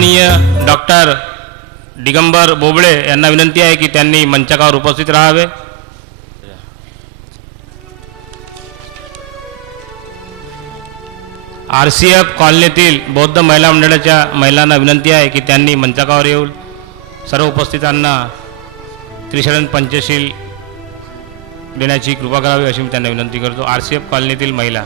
माननीय डॉक्टर दिगंबर बोबळे यांना विनंती आहे की त्यांनी मंचावर उपस्थित राहावे। RCF कॉलनीतील बौद्ध महिला मंडळाच्या महिलांना विनंती आहे की त्यांनी मंचावर येऊन सर्व उपस्थितांना त्रिशरण पंचशील देण्याची कृपा करावी अशी मी त्यांना विनंती करतो। RCF कॉलनीतील महिला।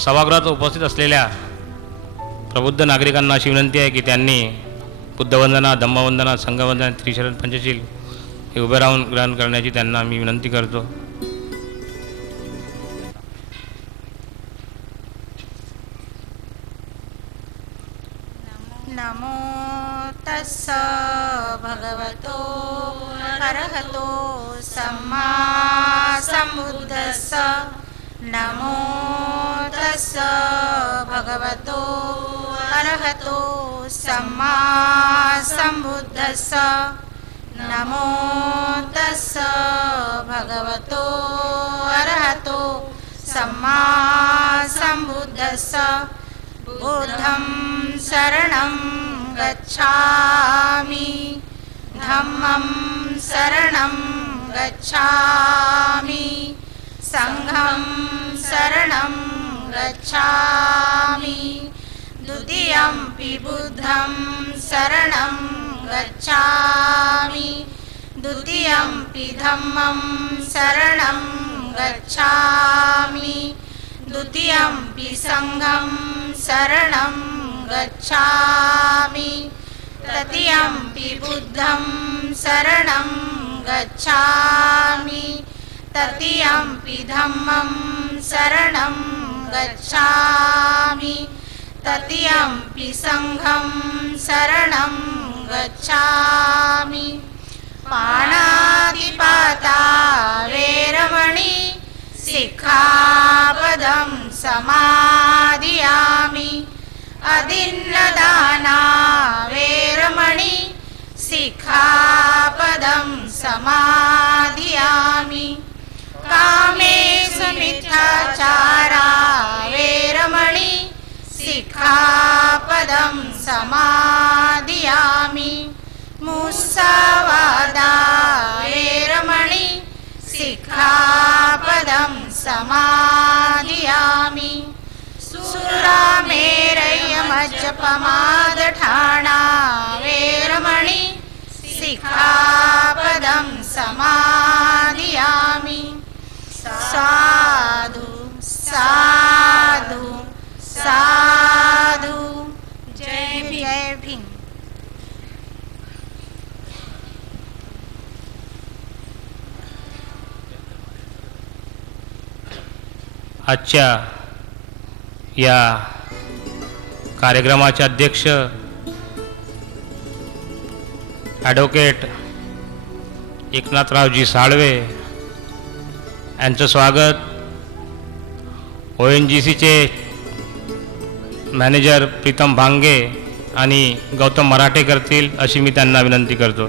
सभागृहात उपस्थित असलेल्या प्रबुद्ध नागरिकांना अशी विनंती आहे की त्यांनी बुद्धवंदना, धम्मवंदना, संघवंदना, त्रिशरण पंचशील हे उभे राहून ग्रहण करण्याची त्यांना मी विनंती करतो। नमो तस्स भगवतो अरहतो सम्मा सम्बुद्धस्स। नमो तस्स भगवतो अरहतो सम्मा सम्बुद्धस्स। नमो तस्स भगवतो अरहतो सम्मा सम्बुद्धस्स। बुद्धं शरणं गच्छामि, धम्मं शरणं गच्छामि, संघं शरणं गच्छामि, द्वितीयंपि बुद्धं शरणं गच्छामि, द्वितीयंपि धम्मं शरणं गच्छामि, द्वितीयंपि संघं शरणं गच्छामि, तृतीयंपि बुद्धं शरणं गच्छामि, तृतीयंपि धम्मं शरणं गच्छामि, तृतीयंपि संघं शरणं गच्छामि। पाणातिपाता वेरमणि सिक्खापदं समादियामि। अदिन्नदाना वेरमणि सिक्खापदं समादियामि। कामेषु मिथ्याचारा वेरमणि सिक्खापदं समादियामि। मुस्सावादा वेरमणि सिक्खापदं समादियामि। सुरामेरयमज्जपमादठाना वेरमणि सिक्खापदं समादियामि। साधु साधु साधु। जय भीम। आजच्या या कार्यक्रमाचे अध्यक्ष ॲडव्होकेट एकनाथरावजी साळवे यांचं स्वागत ONGCचे मॅनेजर प्रीतम भांगे आणि गौतम मराठे करतील अशी मी त्यांना विनंती करतो।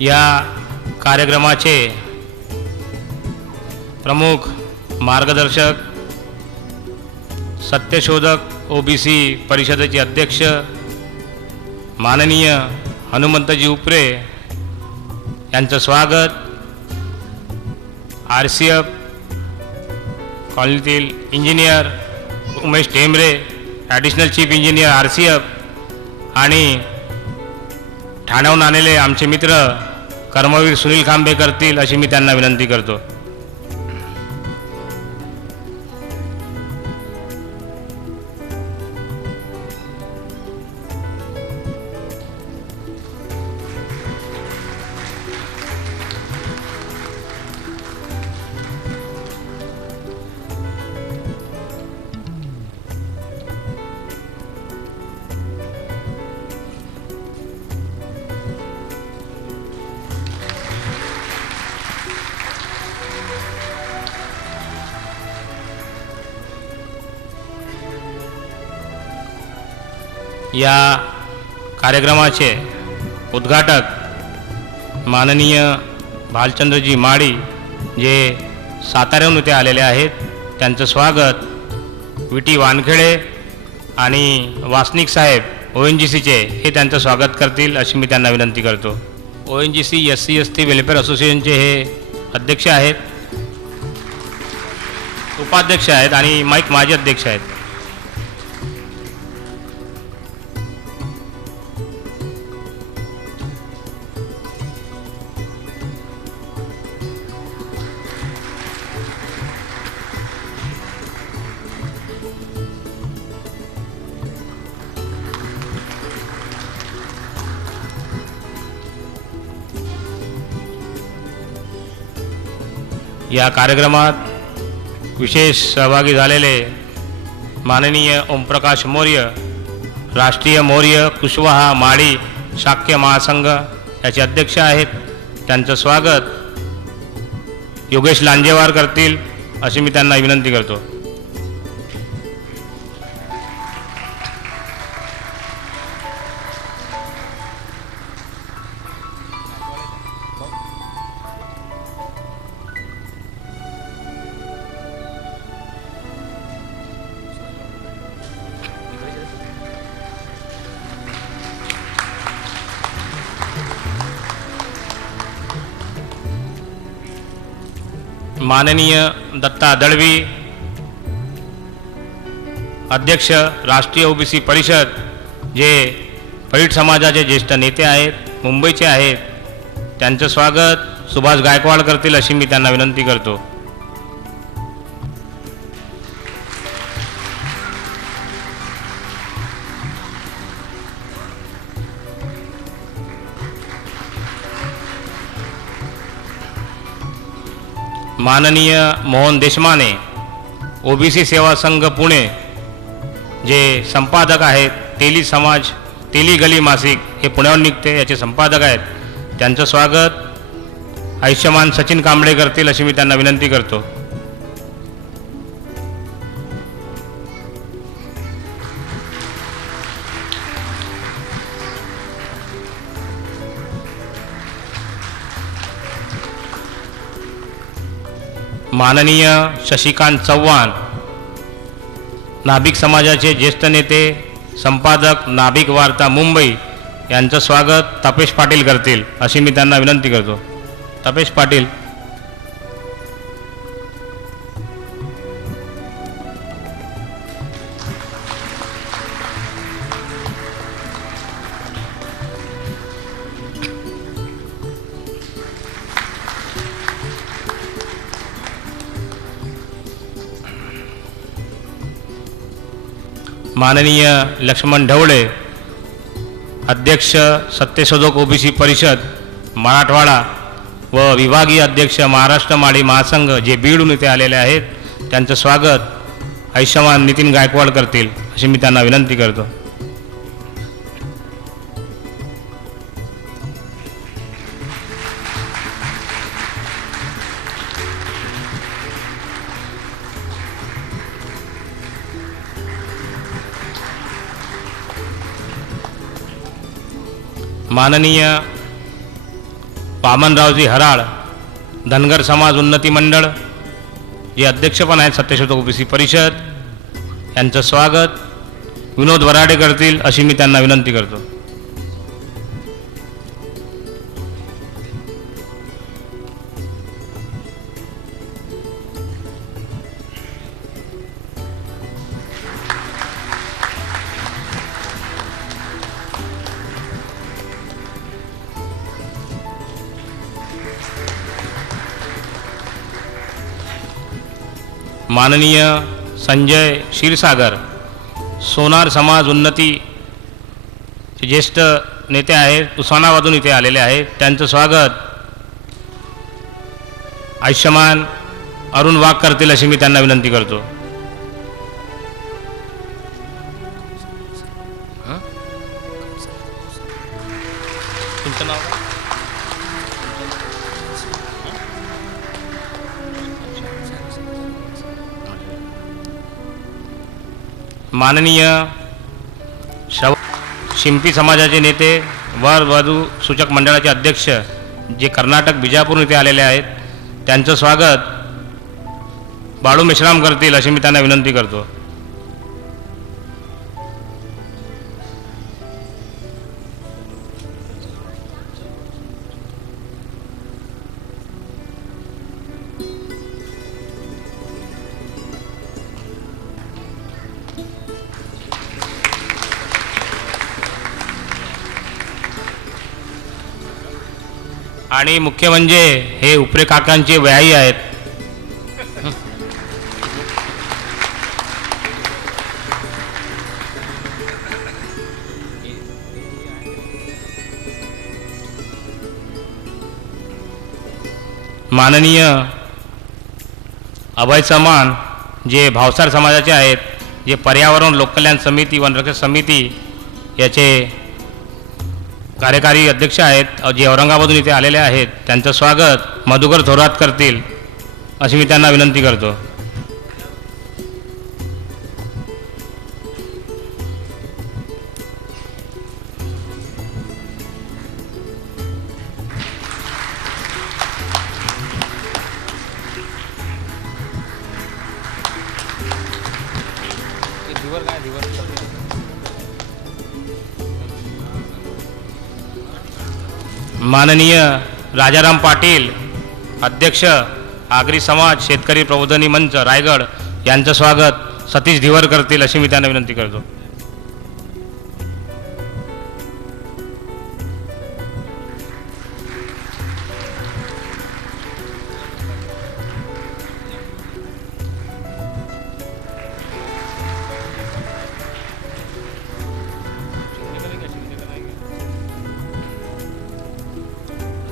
या कार्यक्रमाचे प्रमुख मार्गदर्शक सत्यशोधक OBC परिषदेचे अध्यक्ष माननीय हनुमंतजी उपरे यांचं स्वागत। RCF कॉलनीतील engineer Umesh Tembre additional chief engineer RCF आणि ठाण्याहून आलेले आमचे मित्र कर्मवीर सुनील खांबे करतील अशी मी त्यांना विनंती करतो. या कार्यक्रमाचे उद्घाटक माननीय भालचंद्रजी माळी जे साताऱ्याहून इथे आलेले आहेत, त्यांचं स्वागत विटी वानखेडे आणि वासनिक साहेब ONGCचे हे त्यांचं स्वागत करतील अशी मी त्यांना विनंती करतो. ONGC SC/ST वेलफेअर असोसिएशनचे हे अध्यक्ष आहेत, उपाध्यक्ष आहेत आणि माजी अध्यक्ष आहेत. या कार्यक्रमात विशेष सहभागी झालेले माननीय ओमप्रकाश मौर्य, राष्ट्रीय मौर्य कुशवाहा माळी शाक्य महासंघ याचे अध्यक्ष आहेत, त्यांचं स्वागत योगेश लांजेवार करतील अशी मी त्यांना विनंती करतो. माननीय दत्ता दळवी, अध्यक्ष राष्ट्रीय OBC परिषद, जे फरीड समाजाचे ज्येष्ठ नेते आहेत, मुंबईचे आहेत, त्यांचं स्वागत सुभाष गायकवाड करतील अशी मी त्यांना विनंती करतो. माननीय मोहन देशमाने, OBC सेवा संघ पुणे, जे संपादक आहेत, तेली गली मासिक हे पुण्याहून निघते याचे संपादक आहेत, त्यांचं स्वागत आयुष्यमान सचिन कांबळे करतील अशी मी त्यांना विनंती करतो. माननीय शशिकांत चव्हाण, नाभिक समाजाचे ज्येष्ठ नेते, संपादक नाभिक वार्ता मुंबई, यांचं स्वागत तपेश पाटील करतील अशी मी त्यांना विनंती करतो. तपेश पाटील. माननीय लक्ष्मण ढवळे, अध्यक्ष सत्यशोधक OBC परिषद मराठवाडा व विभागीय अध्यक्ष महाराष्ट्र माळी महासंघ, जे बीडहून इथे आलेले आहेत, त्यांचं स्वागत आयुष्यमान नितीन गायकवाड करतील अशी मी त्यांना विनंती करतो. माननीय वामनरावजी हराळ, धनगर समाज उन्नती मंडळ, जे अध्यक्ष पण आहेत सत्यशोधक OBC परिषद, यांचं स्वागत विनोद वराडे करतील अशी मी त्यांना विनंती करतो. माननीय संजय क्षीरसागर, सोनार समाज उन्नती ज्येष्ठ नेते आहेत, उस्मानाबादहून इथे आलेले आहेत, त्यांचं स्वागत आयुष्यमान अरुण वाघ करतील अशी मी त्यांना विनंती करतो. तुमचं नाव काय? माननीय शिंपी समाजाचे नेते, वर वधू सूचक मंडळाचे अध्यक्ष जे कर्नाटक बिजापूर येथे आलेले आहेत, त्यांचं स्वागत बाळू मेश्राम करतील अशी मी त्यांना विनंती करतो. आणि मुख्य म्हणजे हे उपरे काकांचे व्याही आहेत. माननीय अभय चव्हाण जे भावसार समाजाचे आहेत, जे पर्यावरण लोककल्याण समिती वनरक्षक समिती याचे कार्यकारी अध्यक्ष आहेत, जे औरंगाबादहून इथे आलेले आहेत, त्यांचं स्वागत मधुकर थोरात करतील अशी मी त्यांना विनंती करतो. माननीय राजाराम पाटील, अध्यक्ष आगरी समाज शेतकरी प्रबोधिनी मंच रायगड, यांचं स्वागत सतीश धिवर करतील अशी मी त्यांना विनंती करतो.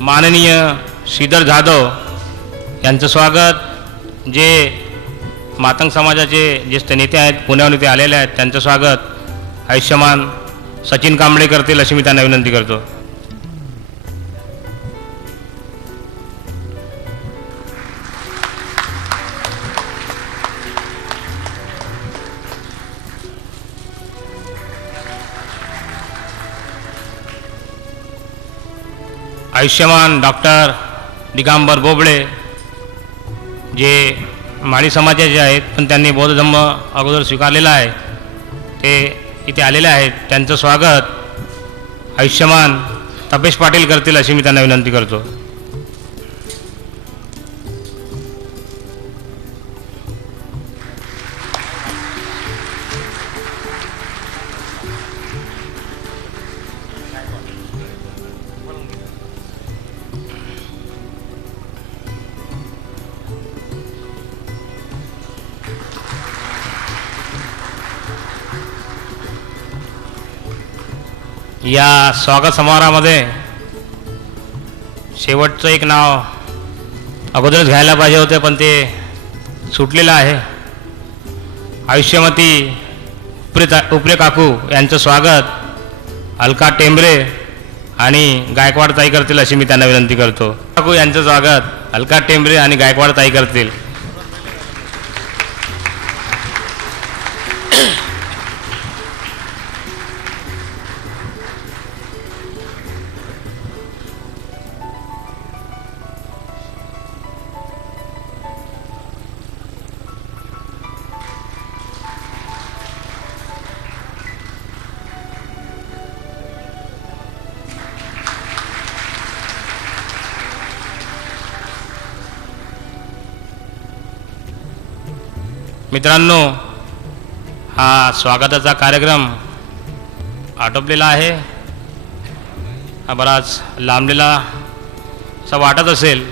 माननीय श्रीधर जाधव यांचं स्वागत जे मातंग समाजाचे ज्येष्ठ नेते आहेत, पुण्याहून इथे आलेले आहेत, त्यांचं स्वागत आयुष्यमान सचिन कांबळे करतील अशी मी त्यांना विनंती करतो. आयुष्यमान डॉक्टर दिगंबर बोबळे जे माळी समाजाचे आहेत, पण त्यांनी बौद्ध धम्म अगोदर स्वीकारलेला आहे, ते इथे आलेले आहेत, त्यांचं स्वागत आयुष्यमान तपेश पाटील करतील अशी मी त्यांना विनंती करतो. या स्वागत समारोहामध्ये शेवटचं एक नाव अगोदरच घ्यायला पाहिजे होते, पण ते सुटलेलं आहे. आयुष्यमती उपरे काकू यांचं स्वागत अलका टेंबरे आणि गायकवाड ताई करतील अशी मी त्यांना विनंती करतो. काकू यांचं स्वागत अलका टेंबरे आणि गायकवाड ताई करतील. मित्रांनो, हा स्वागताचा कार्यक्रम आटोपलेला आहे. हा बराच लांबलेला असं वाटत असेल.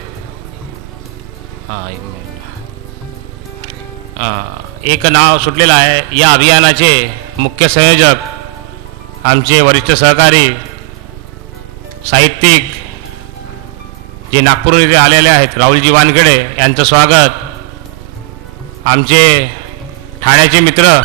एक नाव सुटलेलं आहे. या अभियानाचे मुख्य संयोजक आमचे वरिष्ठ सहकारी साहित्यिक जे नागपूर येथे आलेले आहेत राहुलजी वानखेडे यांचं स्वागत. आमचे ठाण्याचे मित्र